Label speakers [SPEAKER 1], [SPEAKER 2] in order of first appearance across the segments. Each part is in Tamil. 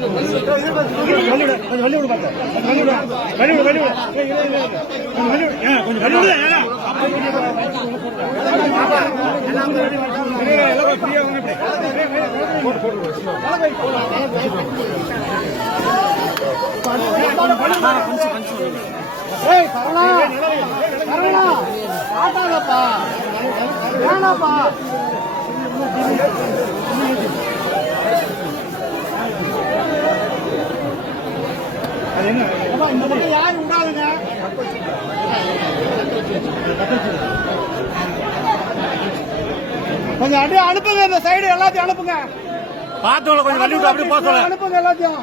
[SPEAKER 1] வழி விடு, கொஞ்சம் கொஞ்சம் கொஞ்சம்
[SPEAKER 2] வேணாப்பா! இந்த பக்கம் யாரும் விடாதுங்க கொஞ்சம் அப்படியே அனுப்புங்க இந்த சைடு எல்லாத்தையும் அனுப்புங்க.
[SPEAKER 1] பார்த்தவங்கள கொஞ்சம் வழி விட்டு அப்படியே போக
[SPEAKER 2] அனுப்புங்க எல்லாத்தையும்.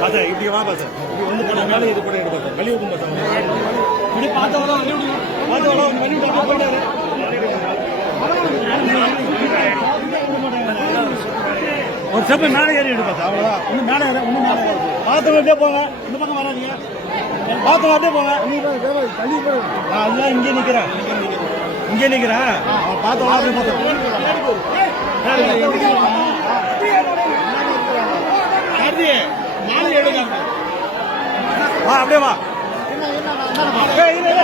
[SPEAKER 1] பாத்தா இப்படி வா பாத்தா. இப்படி வந்து போன மேலே இது கூட எடுப்பாங்க வழி விடும் பாத்தா இப்படி பார்த்தவங்கள பார்த்தவங்கள வழி விட்டு அப்படியே போயிட்டாரு. ஒரு மேலே ஏறி எடு அவ்வளோதான் இன்னும் மேலே ஏற இன்னும் மேலே ஏறு. பார்த்தவங்க அப்படியே போங்க. இந்த பக்கம் வராதீங்க. பார்த்தவங்க அப்படியே போங்க. நான் எல்லாம் இங்கே நிற்கிறேன் இங்கே நிக்கிறேன். அவன் பார்த்தவங்க அப்படியே எடுக்க வா. அப்படியே வா. இல்ல இரு,